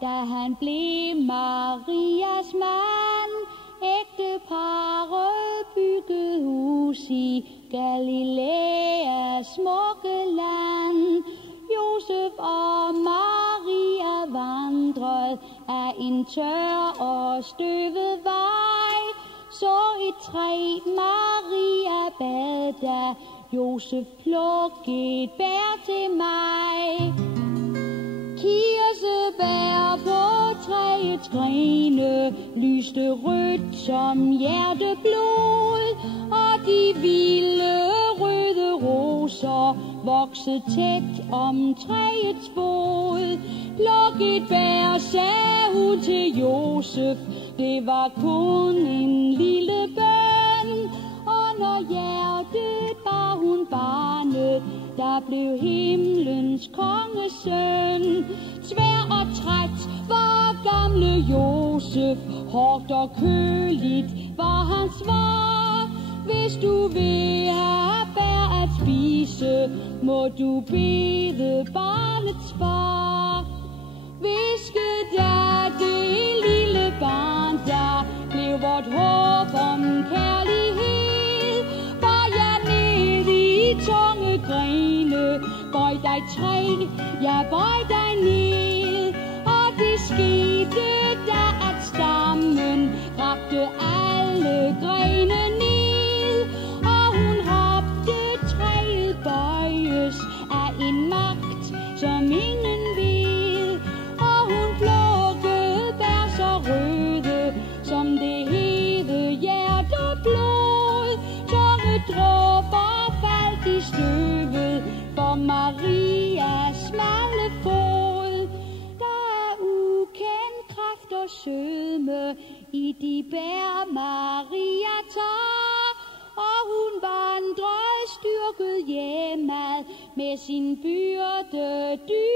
da han blev Marias mand. Ægteparret byggede hus i Galilæas smukke land. Josef og Maria vandrede af en tør og støvet vej. Så et træ Maria bad, da Josef pluk et bær til mig. Kirsebær på træets grene lyste rødt som hjerteblod, og de vilde røde roser voksede tæt om træets fod. Pluk et bær, sagde hun til Josef, det var kun en lille bøn. Og når hjertet bar hun barnet, der blev himlens kongesøn. Svær og træt var gamle Josef, hårdt og køligt var hans svar. Hvis du vil have bær at spise, må du bede barnets far. Hviskede der det lille barn, der blev vort håb om kærlighed. Var jeg ned i tunge grene, bøj dig træ, jeg bøj dig ned. Og det skete da, at stammen rakte alle grene ned. Og hun råbte, træet bøjes af en magt, som ingen ved. Og hun plukkede bær så røde, som det hede hjerteblod. Tunge dråber faldt i støvet for Marias smalle fod. Der er ukendt kraft og sødme i de bær Maria tager, og hun vandrede styrket hjemad med sin byrde dyr.